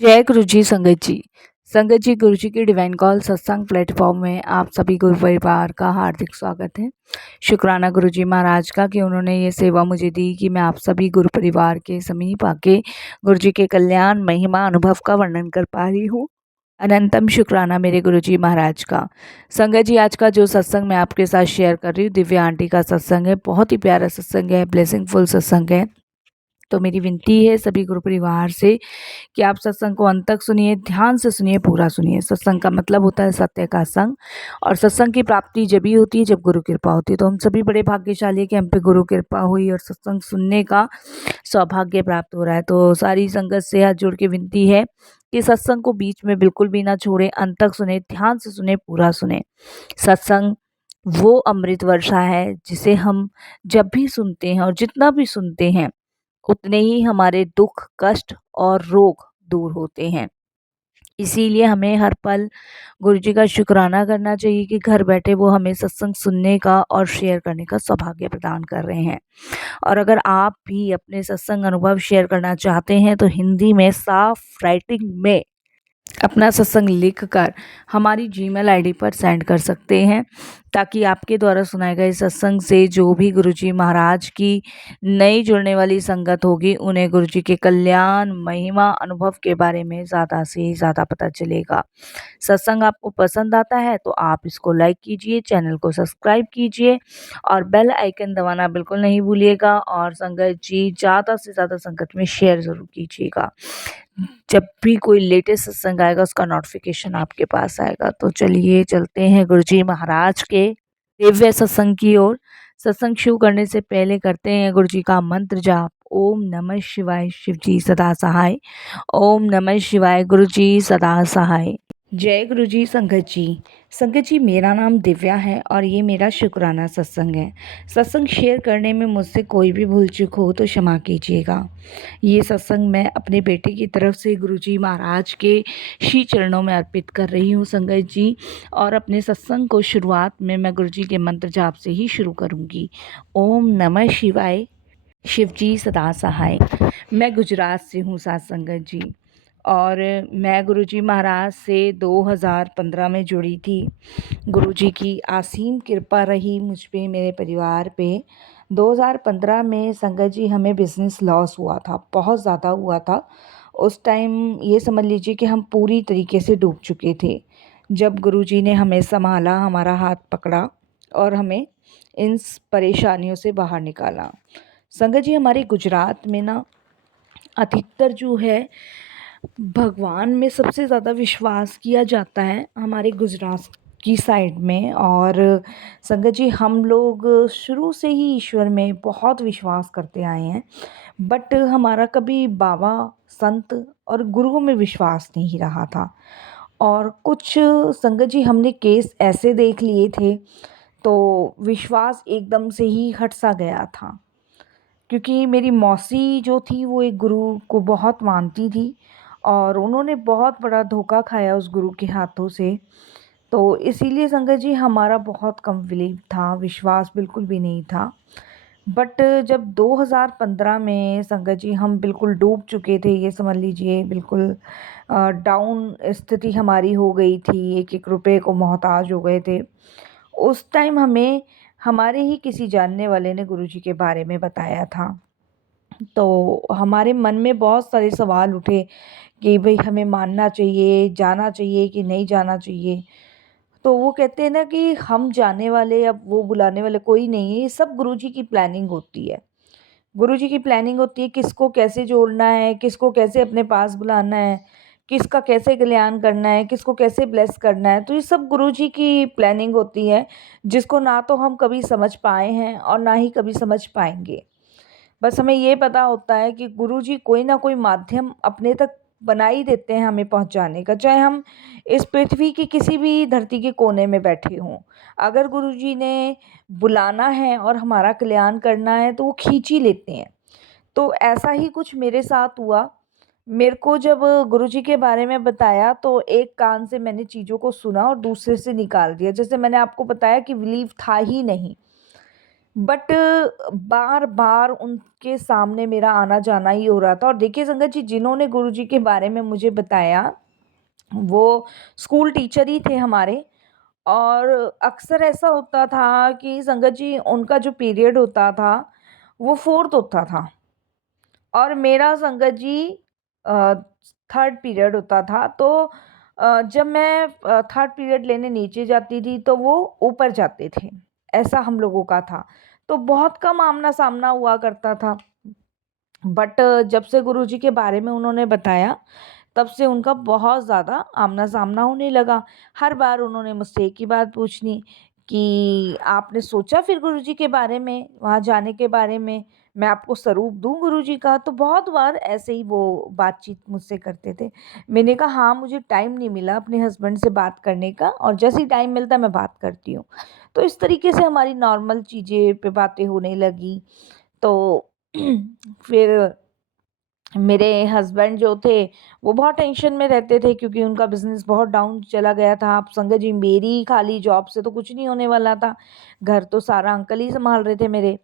जय गुरु जी संगत जी। संगत जी, गुरु जी की डिवाइन कॉल सत्संग प्लेटफॉर्म में आप सभी गुरु परिवार का हार्दिक स्वागत है। शुक्राना गुरु जी महाराज का कि उन्होंने ये सेवा मुझे दी कि मैं आप सभी गुरु परिवार के समीप आके गुरु जी के कल्याण महिमा अनुभव का वर्णन कर पा रही हूँ। अनंतम शुक्राना मेरे गुरु जी महाराज का। संगत जी, आज का जो सत्संग मैं आपके साथ शेयर कर रही हूँ, दिव्या आंटी का सत्संग है। बहुत ही प्यारा सत्संग है, ब्लेसिंगफुल सत्संग है। तो मेरी विनती है सभी गुरु परिवार से कि आप सत्संग को अंत तक सुनिए, ध्यान से सुनिए, पूरा सुनिए। सत्संग का मतलब होता है सत्य का संग, और सत्संग की प्राप्ति जब ही होती है जब गुरु कृपा होती है। तो हम सभी बड़े भाग्यशाली है कि हम पे गुरु कृपा हुई और सत्संग सुनने का सौभाग्य प्राप्त हो रहा है। तो सारी संगत से हाथ जोड़ के विनती है कि सत्संग को बीच में बिल्कुल भी ना छोड़े, अंत तक सुने, ध्यान से सुने, पूरा सुने। सत्संग वो अमृत वर्षा है जिसे हम जब भी सुनते हैं और जितना भी सुनते हैं उतने ही हमारे दुख, कष्ट और रोग दूर होते हैं। इसीलिए हमें हर पल गुरु जी का शुक्राना करना चाहिए कि घर बैठे वो हमें सत्संग सुनने का और शेयर करने का सौभाग्य प्रदान कर रहे हैं। और अगर आप भी अपने सत्संग अनुभव शेयर करना चाहते हैं तो हिंदी में साफ राइटिंग में अपना सत्संग लिखकर हमारी जीमेल आईडी पर सेंड कर सकते हैं, ताकि आपके द्वारा सुनाए गए सत्संग से जो भी गुरुजी महाराज की नई जुड़ने वाली संगत होगी उन्हें गुरुजी के कल्याण महिमा अनुभव के बारे में ज़्यादा से ज़्यादा पता चलेगा। सत्संग आपको पसंद आता है तो आप इसको लाइक कीजिए, चैनल को सब्सक्राइब कीजिए और बेल आइकन दबाना बिल्कुल नहीं भूलिएगा। और संगत जी, ज़्यादा से ज़्यादा संगत में शेयर ज़रूर कीजिएगा। जब भी कोई लेटेस्ट सत्संग आएगा उसका नोटिफिकेशन आपके पास आएगा। तो चलिए चलते हैं गुरुजी महाराज के दिव्य सत्संग की ओर। सत्संग शुरू करने से पहले करते हैं गुरुजी का मंत्र जाप। ओम नमः शिवाय, शिव जी सदा सहाय। ओम नमः शिवाय, गुरु जी सदा सहाय। जय गुरु जी संगत जी। संगत जी, मेरा नाम दिव्या है और ये मेरा शुक्राना सत्संग है। सत्संग शेयर करने में मुझसे कोई भी भूल चूक हो तो क्षमा कीजिएगा। ये सत्संग मैं अपने बेटे की तरफ से गुरु जी महाराज के श्री चरणों में अर्पित कर रही हूँ संगत जी। और अपने सत्संग को शुरुआत में मैं गुरु जी के मंत्र जाप से ही शुरू करूँगी। ओम नमः शिवाय, शिव जी सदा सहाय। मैं गुजरात से हूँ साथ संगत जी, और मैं गुरुजी महाराज से 2015 में जुड़ी थी। गुरुजी की असीम कृपा रही मुझ पे, मेरे परिवार पे। 2015 में संगत जी हमें बिज़नेस लॉस हुआ था, बहुत ज़्यादा हुआ था। उस टाइम ये समझ लीजिए कि हम पूरी तरीके से डूब चुके थे। जब गुरुजी ने हमें संभाला, हमारा हाथ पकड़ा और हमें इन परेशानियों से बाहर निकाला। संगत जी, हमारे गुजरात में ना अधिकतर जो है भगवान में सबसे ज़्यादा विश्वास किया जाता है हमारे गुजरात की साइड में। और संगत जी, हम लोग शुरू से ही ईश्वर में बहुत विश्वास करते आए हैं, बट हमारा कभी बाबा, संत और गुरुओं में विश्वास नहीं रहा था। और कुछ संगत जी हमने केस ऐसे देख लिए थे तो विश्वास एकदम से ही हट सा गया था। क्योंकि मेरी मौसी जो थी वो एक गुरु को बहुत मानती थी और उन्होंने बहुत बड़ा धोखा खाया उस गुरु के हाथों से। तो इसीलिए संगत जी हमारा बहुत कम बिलीव था, विश्वास बिल्कुल भी नहीं था। बट जब 2015 में संगत जी हम बिल्कुल डूब चुके थे, ये समझ लीजिए बिल्कुल डाउन स्थिति हमारी हो गई थी, एक एक रुपए को मोहताज हो गए थे। उस टाइम हमें हमारे ही किसी जानने वाले ने गुरुजी के बारे में बताया था। तो हमारे मन में बहुत सारे सवाल उठे कि भई हमें मानना चाहिए, जाना चाहिए कि नहीं जाना चाहिए। तो वो कहते हैं ना कि हम जाने वाले, अब वो बुलाने वाले कोई नहीं है, ये सब गुरुजी की प्लानिंग होती है। गुरुजी की प्लानिंग होती है किसको कैसे जोड़ना है, किसको कैसे अपने पास बुलाना है, किसका कैसे कल्याण करना है, किसको कैसे ब्लेस करना है। तो ये सब गुरुजी की प्लानिंग होती है, जिसको ना तो हम कभी समझ पाए हैं और ना ही कभी समझ पाएँगे। बस हमें ये पता होता है कि गुरुजी कोई ना कोई माध्यम अपने तक बना ही देते हैं हमें पहुंचाने का, चाहे हम इस पृथ्वी की किसी भी धरती के कोने में बैठे हों। अगर गुरुजी ने बुलाना है और हमारा कल्याण करना है तो वो खींच ही लेते हैं। तो ऐसा ही कुछ मेरे साथ हुआ। मेरे को जब गुरुजी के बारे में बताया तो एक कान से मैंने चीज़ों को सुना और दूसरे से निकाल दिया। जैसे मैंने आपको बताया कि बिलीव था ही नहीं। बट बार-बार उनके सामने मेरा आना-जाना ही हो रहा था। और देखिए संगत जी, जिन्होंने गुरुजी के बारे में मुझे बताया, वो स्कूल टीचर ही थे हमारे। और अक्सर ऐसा होता था कि संगत जी, उनका जो पीरियड होता था, वो 4th होता था और मेरा संगत जी 3rd पीरियड होता था। तो जब मैं 3rd पीरियड लेने नीचे जाती थी, तो वो ऊपर जाते थे। ऐसा हम लोगों का था। तो बहुत कम आमना-सामना हुआ करता था। बट जब से गुरुजी के बारे में उन्होंने बताया, तब से उनका बहुत ज़्यादा आमना-सामना होने लगा। हर बार उन्होंने मुझसे एक ही बात पूछनी कि आपने सोचा फिर गुरुजी के बारे में, वहाँ जाने के बारे में, मैं आपको स्वरूप दूँ गुरुजी का? तो बहुत बार ऐसे ही वो बातचीत मुझसे करते थे। मैंने कहा हाँ, मुझे टाइम नहीं मिला अपने हस्बैंड से बात करने का, और जैसे ही टाइम मिलता है मैं बात करती हूँ। तो इस तरीके से हमारी नॉर्मल चीज़ें पे बातें होने लगी। तो फिर मेरे हस्बैंड जो थे, वो बहुत टेंशन में रहते थे क्योंकि उनका बिज़नेस बहुत डाउन चला गया था। आप संगत जी, मेरी खाली जॉब से तो कुछ नहीं होने वाला था। घर तो सारा अंकल ही सँभाल रहे थे मेरे।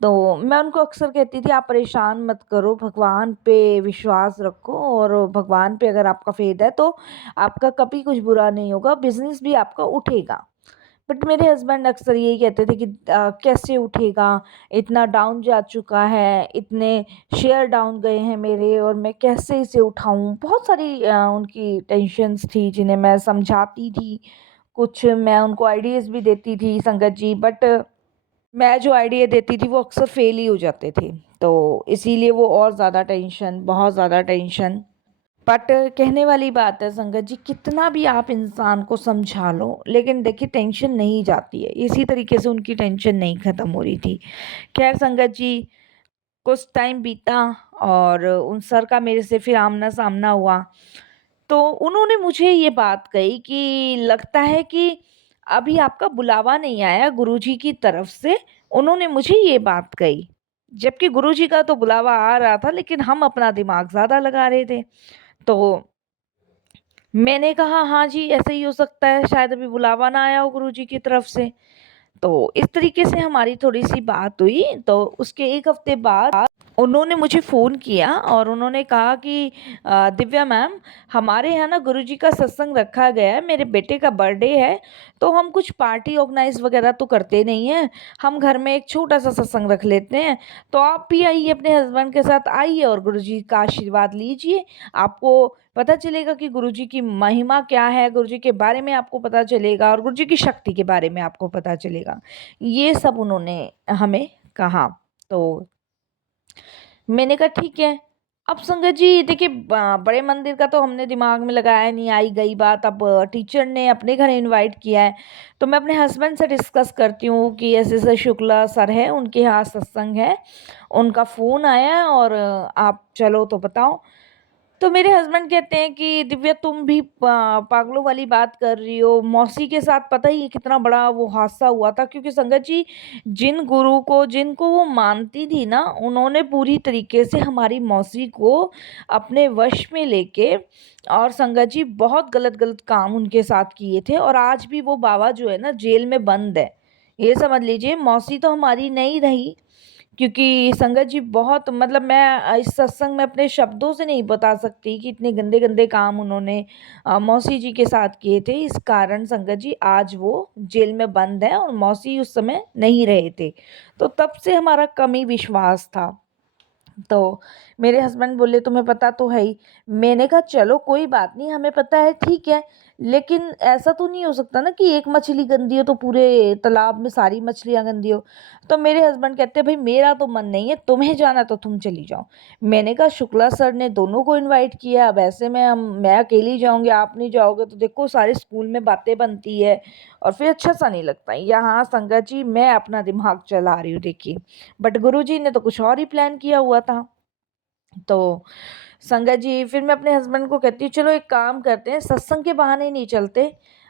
तो मैं उनको अक्सर कहती थी, आप परेशान मत करो, भगवान पे विश्वास रखो, और भगवान पे अगर आपका फ़ेथ है तो आपका कभी कुछ बुरा नहीं होगा, बिज़नेस भी आपका उठेगा। बट मेरे हस्बैंड अक्सर यही कहते थे कि कैसे उठेगा, इतना डाउन जा चुका है, इतने शेयर डाउन गए हैं मेरे, और मैं कैसे इसे उठाऊँ? बहुत सारी उनकी टेंशन्स थी जिन्हें मैं समझाती थी, कुछ मैं उनको आइडियाज़ भी देती थी संगत जी, बट मैं जो आइडिया देती थी वो अक्सर फ़ेल ही हो जाते थे। तो इसीलिए वो और ज़्यादा टेंशन, बहुत ज़्यादा टेंशन। बट कहने वाली बात है संगत जी, कितना भी आप इंसान को समझा लो, लेकिन देखिए टेंशन नहीं जाती है। इसी तरीके से उनकी टेंशन नहीं ख़त्म हो रही थी। ख़ैर संगत जी, कुछ टाइम बीता और उन सर का मेरे से फिर आमना-सामना हुआ। तो उन्होंने मुझे ये बात कही कि लगता है कि अभी आपका बुलावा नहीं आया गुरुजी की तरफ से, उन्होंने मुझे ये बात कही। जबकि गुरुजी का तो बुलावा आ रहा था, लेकिन हम अपना दिमाग ज़्यादा लगा रहे थे। तो मैंने कहा हाँ जी, ऐसे ही हो सकता है, शायद अभी बुलावा ना आया हो गुरुजी की तरफ से। तो इस तरीके से हमारी थोड़ी-सी बात हुई। तो उसके 1 हफ्ते बाद उन्होंने मुझे फ़ोन किया और उन्होंने कहा कि दिव्या मैम, हमारे यहाँ ना गुरुजी का सत्संग रखा गया है, मेरे बेटे का बर्थडे है, तो हम कुछ पार्टी ऑर्गेनाइज़ वगैरह तो करते नहीं हैं, हम घर में एक छोटा-सा सत्संग रख लेते हैं, तो आप भी आइए, अपने हस्बैंड के साथ आइए और गुरुजी का आशीर्वाद लीजिए। आपको पता चलेगा कि गुरुजी की महिमा क्या है, गुरुजी के बारे में आपको पता चलेगा और गुरुजी की शक्ति के बारे में आपको पता चलेगा। ये सब उन्होंने हमें कहा। तो मैंने कहा ठीक है। अब संगत जी देखिए, बड़े मंदिर का तो हमने दिमाग में लगाया नहीं, आई गई बात। अब टीचर ने अपने घर इनवाइट किया है, तो मैं अपने हस्बैंड से डिस्कस करती हूँ कि ऐसे-ऐसे शुक्ला सर हैं, उनके यहाँ सत्संग है, उनका फ़ोन आया है और आप चलो तो बताओ। तो मेरे हस्बैंड कहते हैं कि दिव्या, तुम भी पागलों वाली बात कर रही हो। मौसी के साथ पता ही है कितना बड़ा वो हादसा हुआ था, क्योंकि संगत जी, जिन गुरु को जिनको वो मानती थी ना, उन्होंने पूरी तरीके से हमारी मौसी को अपने वश में लेके, और संगत जी बहुत गलत-गलत काम उनके साथ किए थे, और आज भी वो बाबा जो है ना, जेल में बंद है। ये समझ लीजिए, मौसी तो हमारी नहीं रही, क्योंकि संगत जी बहुत, मतलब मैं इस सत्संग में अपने शब्दों से नहीं बता सकती कि इतने गंदे-गंदे काम उन्होंने मौसी जी के साथ किए थे। इस कारण संगत जी आज वो जेल में बंद हैं और मौसी उस समय नहीं रहे थे। तो तब से हमारा कम ही विश्वास था। तो मेरे हस्बैंड बोले, तुम्हें पता तो है ही। मैंने कहा चलो कोई बात नहीं, हमें पता है, ठीक है, लेकिन ऐसा तो नहीं हो सकता ना कि एक मछली गंदी हो तो पूरे तालाब में सारी मछलियां गंदी हो। तो मेरे हस्बैंड कहते हैं, भाई मेरा तो मन नहीं है, तुम्हें जाना तो तुम चली जाओ। मैंने कहा शुक्ला सर ने दोनों को इनवाइट किया, अब ऐसे में हम मैं अकेली जाऊंगी, आप नहीं जाओगे तो देखो सारे स्कूल में बातें बनती है और फिर अच्छा सा नहीं लगता। यहाँ संगत जी, मैं अपना दिमाग चला रही हूँ देखिए, बट गुरुजी ने तो कुछ और ही प्लान किया हुआ था। तो संगत जी, फिर मैं अपने हस्बैंड को कहती हूँ, चलो एक काम करते हैं, सत्संग के बहाने नहीं चलते,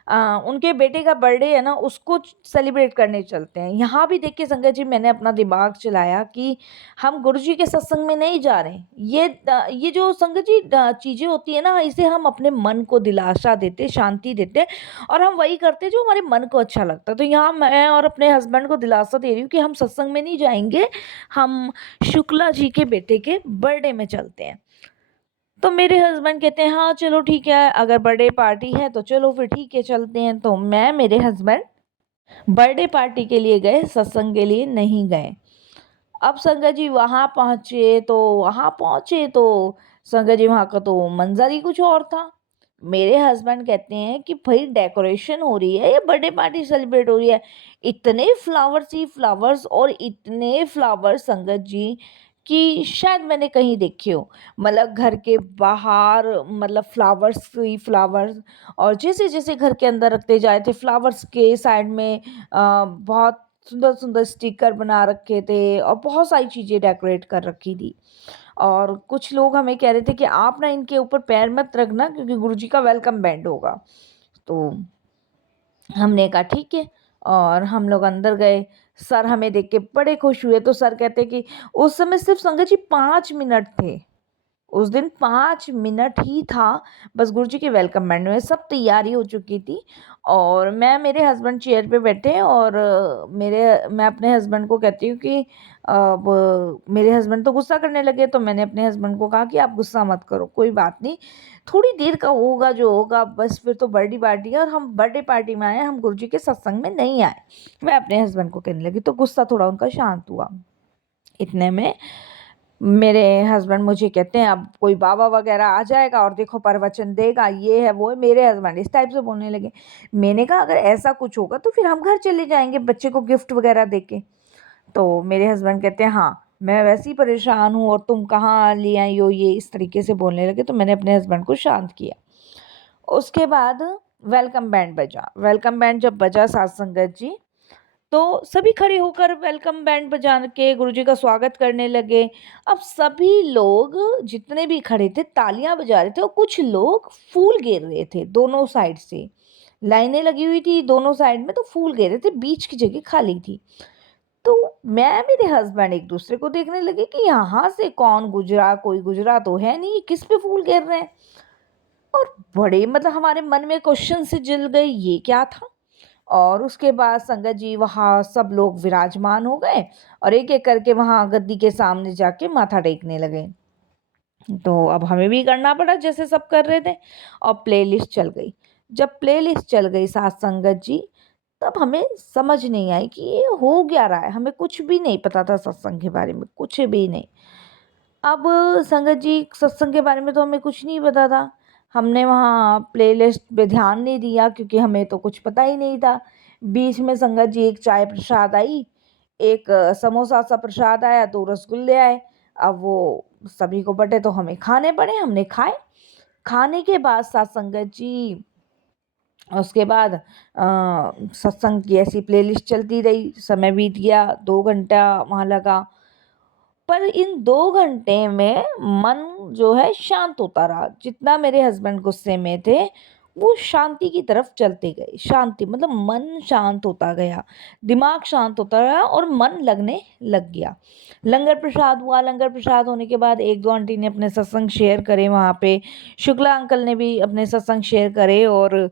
उनके बेटे का बर्थडे है ना, उसको सेलिब्रेट करने चलते हैं। यहाँ भी देखिए संगत जी, मैंने अपना दिमाग चलाया कि हम गुरु जी के सत्संग में नहीं जा रहे हैं। ये जो संगत जी चीज़ें होती है ना, इसे हम अपने मन को दिलासा देते, शांति देते, और हम वही करते जो हमारे मन को अच्छा लगता है। तो यहाँ मैं और अपने हस्बैंड को दिलासा दे रही हूँ कि हम सत्संग में नहीं जाएंगे, हम शुक्ला जी के बेटे के बर्थडे में चलते हैं। तो मेरे हस्बैंड कहते हैं हाँ चलो ठीक है, अगर बर्थडे पार्टी है तो चलो फिर ठीक है चलते हैं। तो मैं मेरे हस्बैंड बर्थडे पार्टी के लिए गए, सत्संग के लिए नहीं गए। अब संगत जी वहाँ पहुँचे तो संगत जी वहाँ का तो मंजर ही कुछ और था। मेरे हस्बैंड कहते हैं कि भाई डेकोरेशन हो रही है या बर्थडे पार्टी सेलिब्रेट हो रही है, इतने फ्लावर्स ही फ्लावर्स, और इतने फ्लावर्स संगत जी कि शायद मैंने कहीं देखे हो। मतलब घर के बाहर, मतलब फ्लावर्स ही फ्लावर्स, और जैसे जैसे घर के अंदर रखते जाए थे फ्लावर्स के साइड में बहुत सुंदर सुंदर स्टिकर बना रखे थे और बहुत सारी चीज़ें डेकोरेट कर रखी थी। और कुछ लोग हमें कह रहे थे कि आप ना इनके ऊपर पैर मत रखना क्योंकि गुरुजी का वेलकम बैंड होगा। तो हमने कहा ठीक है, और हम लोग अंदर गए। सर हमें देख के बड़े खुश हुए। तो सर कहते कि उस समय सिर्फ संगत जी 5 मिनट थे, उस दिन 5 मिनट ही था, बस गुरुजी के वेलकम बैंड में सब तैयारी हो चुकी थी। और मेरे हस्बैंड चेयर पे बैठे, और मैं अपने हस्बैंड को कहती हूँ कि अब मेरे हस्बैंड तो गुस्सा करने लगे। तो मैंने अपने हस्बैंड को कहा कि आप गुस्सा मत करो, कोई बात नहीं, थोड़ी देर का होगा जो होगा, बस फिर तो बर्थडे पार्टी है और हम बर्थडे पार्टी में आए हैं, हम गुरुजी के सत्संग में नहीं आए। मैं अपने हस्बैंड को कहने लगी, तो गुस्सा थोड़ा उनका शांत हुआ। इतने में मेरे हस्बैंड मुझे कहते हैं अब कोई बाबा वगैरह आ जाएगा और देखो प्रवचन देगा, ये है वो है। मेरे हस्बैंड इस टाइप से बोलने लगे। मैंने कहा अगर ऐसा कुछ होगा तो फिर हम घर चले जाएंगे बच्चे को गिफ्ट वगैरह देके। तो मेरे हस्बैंड कहते हैं हाँ मैं वैसे ही परेशान हूँ और तुम कहाँ ले आई हो, ये इस तरीके से बोलने लगे। तो मैंने अपने हस्बैंड को शांत किया। उसके बाद वेलकम बैंड बजा। वेलकम बैंड जब बजा साथ संगत जी, तो सभी खड़े होकर वेलकम बैंड बजा के गुरुजी का स्वागत करने लगे। अब सभी लोग जितने भी खड़े थे तालियां बजा रहे थे, और कुछ लोग फूल गिर रहे थे दोनों साइड से। लाइनें लगी हुई थी दोनों साइड में, तो फूल गिर रहे थे, बीच की जगह खाली थी। तो मैं मेरे हस्बैंड एक दूसरे को देखने लगे कि यहाँ से कौन गुजरा, कोई गुजरा तो है नहीं, किस पे फूल गिर रहे हैं। और बड़े मतलब हमारे मन में क्वेश्चन से जल गए ये क्या था। और उसके बाद संगत जी वहाँ सब लोग विराजमान हो गए और एक एक करके वहाँ गद्दी के सामने जाके माथा टेकने लगे। तो अब हमें भी करना पड़ा जैसे सब कर रहे थे, और प्लेलिस्ट चल गई। जब प्लेलिस्ट चल गई साथ संगत जी, तब हमें समझ नहीं आई कि ये हो क्या रहा है। हमें कुछ भी नहीं पता था सत्संग के बारे में, कुछ भी नहीं। अब संगत जी सत्संग के बारे में तो हमें कुछ नहीं पता था। हमने वहाँ प्लेलिस्ट पे ध्यान नहीं दिया क्योंकि हमें तो कुछ पता ही नहीं था। बीच में संगत जी एक चाय प्रसाद आई, एक समोसा सा प्रसाद आया, 2 रसगुल्ले आए। अब वो सभी को बँटे तो हमें खाने पड़े, हमने खाए। खाने के बाद साथ संगत जी उसके बाद सत्संग की ऐसी प्लेलिस्ट चलती रही, समय बीत गया, 2 घंटा वहाँ लगा। पर इन 2 घंटे में मन जो है शांत होता रहा। जितना मेरे हस्बैंड गुस्से में थे, वो शांति की तरफ चलते गए। शांति मतलब मन शांत होता गया, दिमाग शांत होता रहा और मन लगने लग गया। लंगर प्रसाद हुआ, लंगर प्रसाद होने के बाद 1-2 आंटी ने अपने सत्संग शेयर करे वहाँ पे, शुक्ला अंकल ने भी अपने सत्संग शेयर करे, और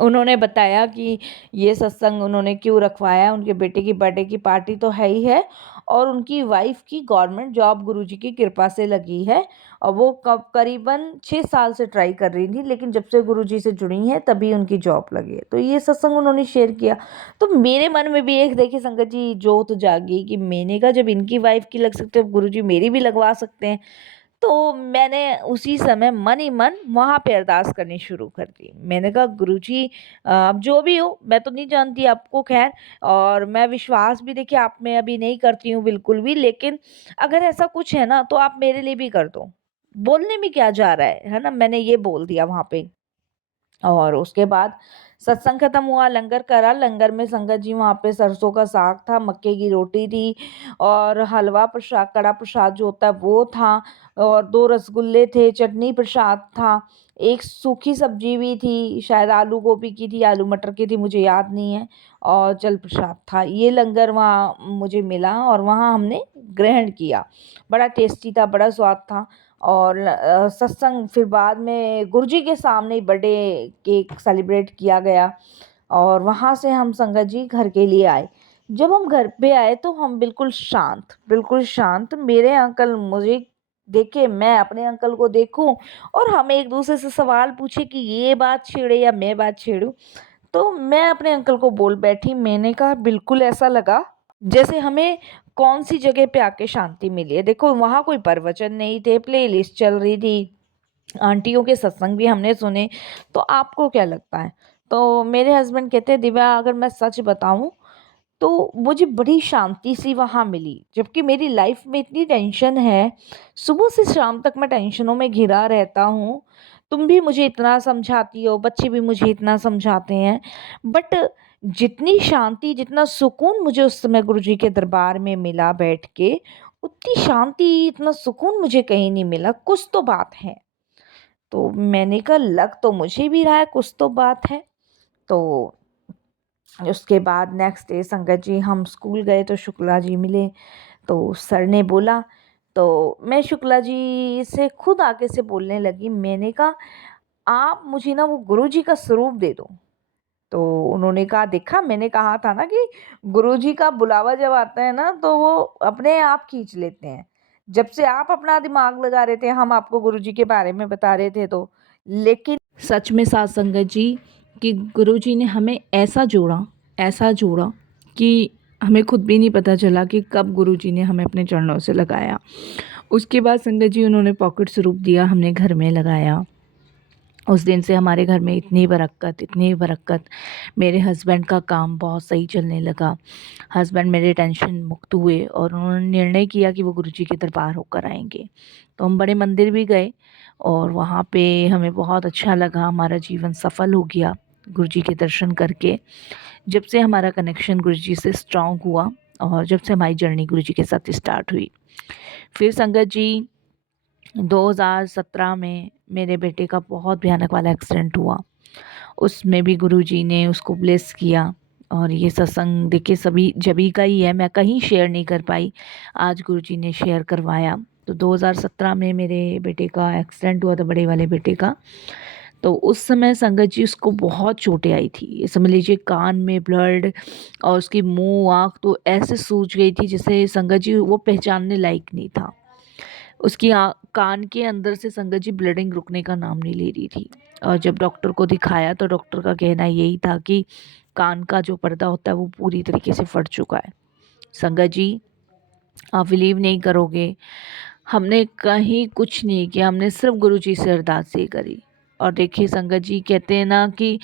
उन्होंने बताया कि ये सत्संग उन्होंने क्यों रखवाया। उनके बेटे की बर्थडे की पार्टी तो है ही है, और उनकी वाइफ की गवर्नमेंट जॉब गुरुजी की कृपा से लगी है, और वो कब करीबन 6 साल से ट्राई कर रही थी, लेकिन जब से गुरुजी से जुड़ी हैं तभी उनकी जॉब लगी है। तो ये सत्संग उन्होंने शेयर किया। तो मेरे मन में भी एक देखिए संगत जी जोत जागी कि मैंने कहा जब इनकी वाइफ की लग सकते हैं गुरुजी मेरी भी लगवा सकते हैं। तो मैंने उसी समय मन ही मन वहाँ पे अरदास करनी शुरू कर दी। मैंने कहा गुरुजी अब जो भी हो, मैं तो नहीं जानती आपको खैर, और मैं विश्वास भी देखिए आप में अभी नहीं करती हूँ बिल्कुल भी, लेकिन अगर ऐसा कुछ है ना तो आप मेरे लिए भी कर दो। बोलने में क्या जा रहा है ना? मैंने ये बोल दिया वहाँ पे। और उसके बाद सत्संग खत्म हुआ, लंगर करा। लंगर में संगत जी वहाँ पे सरसों का साग था, मक्के की रोटी थी, और हलवा प्रसाद, कड़ा प्रसाद जो होता है वो था, और 2 रसगुल्ले थे, चटनी प्रसाद था। एक सूखी सब्जी भी थी, शायद आलू गोभी की थी, आलू मटर की थी, मुझे याद नहीं है, और जल प्रसाद था। ये लंगर वहाँ मुझे मिला और वहाँ हमने ग्रहण किया। बड़ा टेस्टी था, बड़ा स्वाद था। और सत्संग फिर बाद में गुरुजी के सामने ही बर्थडे केक सेलिब्रेट किया गया और वहाँ से हम संगत जी घर के लिए आए। जब हम घर पे आए तो हम बिल्कुल शांत। मेरे अंकल मुझे देखे, मैं अपने अंकल को देखूं और हम एक दूसरे से सवाल पूछे कि ये बात छेड़े या मैं बात छेड़ूं। तो मैं अपने अंकल को बोल बैठी, मैंने कहा बिल्कुल ऐसा लगा जैसे हमें कौन सी जगह पे आके शांति मिली है। देखो वहाँ कोई प्रवचन नहीं थे, प्लेलिस्ट चल रही थी, आंटियों के सत्संग भी हमने सुने। तो आपको क्या लगता है? तो मेरे हस्बैंड कहते हैं, दिव्या अगर मैं सच बताऊं तो मुझे बड़ी शांति सी वहाँ मिली। जबकि मेरी लाइफ में इतनी टेंशन है, सुबह से शाम तक मैं टेंशनों में घिरा रहता हूँ। तुम भी मुझे इतना समझाती हो, बच्चे भी मुझे इतना समझाते हैं, बट जितनी शांति, जितना सुकून मुझे उस समय गुरुजी के दरबार में मिला बैठ के, उतनी शांति, इतना सुकून मुझे कहीं नहीं मिला। कुछ तो बात है। तो मैंने कहा लग तो मुझे भी रहा है कुछ तो बात है। तो उसके बाद नेक्स्ट डे संगत जी हम स्कूल गए तो शुक्ला जी मिले। तो सर ने बोला, तो मैं शुक्ला जी से खुद आके से बोलने लगी। मैंने कहा आप मुझे ना वो गुरु जी का स्वरूप दे दो। तो उन्होंने कहा, देखा मैंने कहा था ना कि गुरु जी का बुलावा जब आता है ना तो वो अपने आप खींच लेते हैं। जब से आप अपना दिमाग लगा रहे थे, हम आपको गुरु जी के बारे में बता रहे थे, तो लेकिन सच में साथ संगत जी कि गुरुजी ने हमें ऐसा जोड़ा कि हमें खुद भी नहीं पता चला कि कब गुरुजी ने हमें अपने चरणों से लगाया। उसके बाद संगत जी उन्होंने पॉकेट स्वरूप दिया, हमने घर में लगाया। उस दिन से हमारे घर में इतनी बरक़्क़त। मेरे हस्बैंड का काम बहुत सही चलने लगा। हस्बैंड मेरे टेंशन मुक्त हुए और उन्होंने निर्णय किया कि वो गुरुजी के दरबार होकर आएँगे। तो हम बड़े मंदिर भी गए और वहाँ पे हमें बहुत अच्छा लगा, हमारा जीवन सफल हो गया गुरुजी के दर्शन करके। जब से हमारा कनेक्शन गुरुजी से स्ट्रॉन्ग हुआ और जब से हमारी जर्नी गुरुजी के साथ स्टार्ट हुई। फिर संगत जी 2017 में मेरे बेटे का बहुत भयानक वाला एक्सीडेंट हुआ। उसमें भी गुरुजी ने उसको ब्लेस किया और ये सत्संग देखिए सभी जभी का ही है, मैं कहीं शेयर नहीं कर पाई, आज गुरुजी ने शेयर करवाया। तो 2017 में मेरे बेटे का एक्सीडेंट हुआ था, बड़े वाले बेटे का। तो उस समय संगत जी उसको बहुत चोटें आई थी। ये समझ लीजिए कान में ब्लड और उसकी मुँह, आँख तो ऐसे सूज गई थी जैसे संगत जी वो पहचानने लायक नहीं था। उसकी कान के अंदर से संगत जी ब्लीडिंग रुकने का नाम नहीं ले रही थी। और जब डॉक्टर को दिखाया तो डॉक्टर का कहना यही था कि कान का जो पर्दा होता है वो पूरी तरीके से फट चुका है। संगत जी आप बिलीव नहीं करोगे, हमने कहीं कुछ नहीं किया, हमने सिर्फ गुरुजी से अरदास ही करी। और देखिए संगत जी कहते हैं ना कि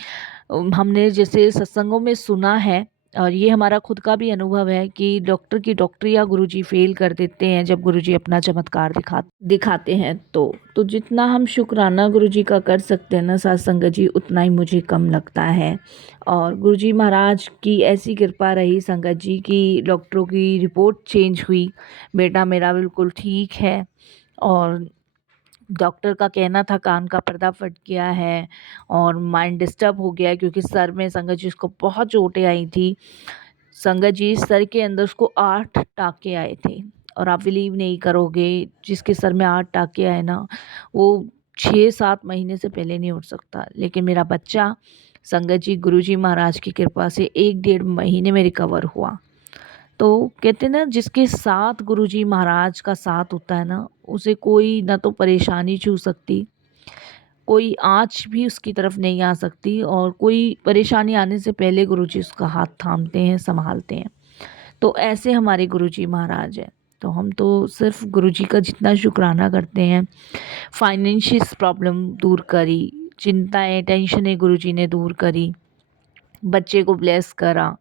हमने जैसे सत्संगों में सुना है और ये हमारा खुद का भी अनुभव है कि डॉक्टर की डॉक्टरियाँ गुरुजी फेल कर देते हैं जब गुरुजी अपना चमत्कार दिखाते हैं। तो जितना हम शुक्राना गुरुजी का कर सकते हैं ना साथ संगत जी, उतना ही मुझे कम लगता है। और गुरुजी महाराज की ऐसी कृपा रही संगत जी की डॉक्टरों की रिपोर्ट चेंज हुई, बेटा मेरा बिल्कुल ठीक है। और डॉक्टर का कहना था कान का पर्दा फट गया है और माइंड डिस्टर्ब हो गया है, क्योंकि सर में संगत जी उसको बहुत चोटें आई थी। संगत जी सर के अंदर उसको 8 टाँके आए थे और आप बिलीव नहीं करोगे, जिसके सर में 8 टाँके आए ना, वो 6-7 महीने से पहले नहीं उठ सकता। लेकिन मेरा बच्चा संगत जी गुरुजी महाराज की कृपा से 1 डेढ़ महीने में रिकवर हुआ। तो कहते हैं ना जिसके साथ गुरुजी महाराज का साथ होता है ना, उसे कोई ना तो परेशानी छू सकती, कोई आँच भी उसकी तरफ नहीं आ सकती और कोई परेशानी आने से पहले गुरुजी उसका हाथ थामते हैं, संभालते हैं। तो ऐसे हमारे गुरुजी महाराज हैं। तो हम तो सिर्फ गुरुजी का जितना शुक्राना करते हैं। फाइनेंशियल प्रॉब्लम दूर करी, चिंताएं, टेंशनें गुरुजी ने दूर करी, बच्चे को ब्लेस करा।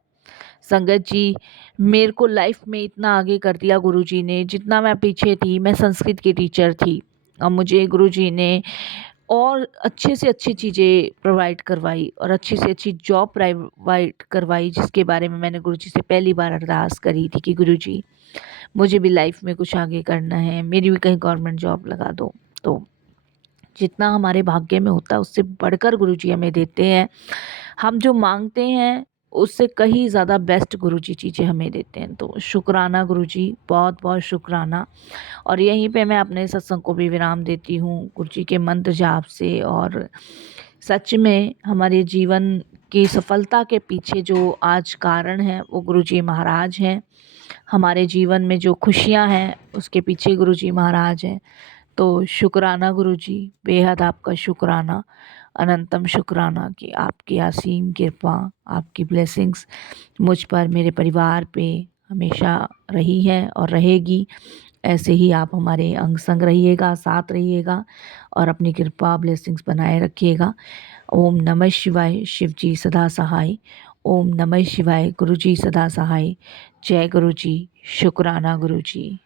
संगत जी मेरे को लाइफ में इतना आगे कर दिया गुरुजी ने, जितना मैं पीछे थी। मैं संस्कृत की टीचर थी और मुझे गुरुजी ने और अच्छे से अच्छी चीज़ें प्रोवाइड करवाई और अच्छी से अच्छी जॉब प्रोवाइड करवाई, जिसके बारे में मैंने गुरुजी से पहली बार अरदास करी थी कि गुरुजी मुझे भी लाइफ में कुछ आगे करना है, मेरी भी कहीं गवर्नमेंट जॉब लगा दो। तो जितना हमारे भाग्य में होता है उससे बढ़कर गुरुजी हमें देते हैं। हम जो मांगते हैं उससे कहीं ज़्यादा बेस्ट गुरुजी चीज़ें हमें देते हैं। तो शुक्राना गुरुजी, बहुत बहुत शुक्राना। और यहीं पे मैं अपने सत्संग को भी विराम देती हूँ गुरुजी के मंत्र जाप से। और सच में हमारे जीवन की सफलता के पीछे जो आज कारण है वो गुरुजी महाराज हैं। हमारे जीवन में जो खुशियाँ हैं उसके पीछे गुरुजी महाराज हैं। तो शुक्राना गुरुजी, बेहद आपका शुक्राना, अनंतम शुक्राना कि आपकी असीम कृपा, आपकी ब्लेसिंग्स मुझ पर, मेरे परिवार पे हमेशा रही है और रहेगी। ऐसे ही आप हमारे अंग संग रहिएगा, साथ रहिएगा और अपनी कृपा ब्लेसिंग्स बनाए रखिएगा। ओम नमः शिवाय, शिव जी सदा सहाय। ओम नमः शिवाय, गुरु जी सदा सहाय। जय गुरु जी, शुक्राना गुरु जी।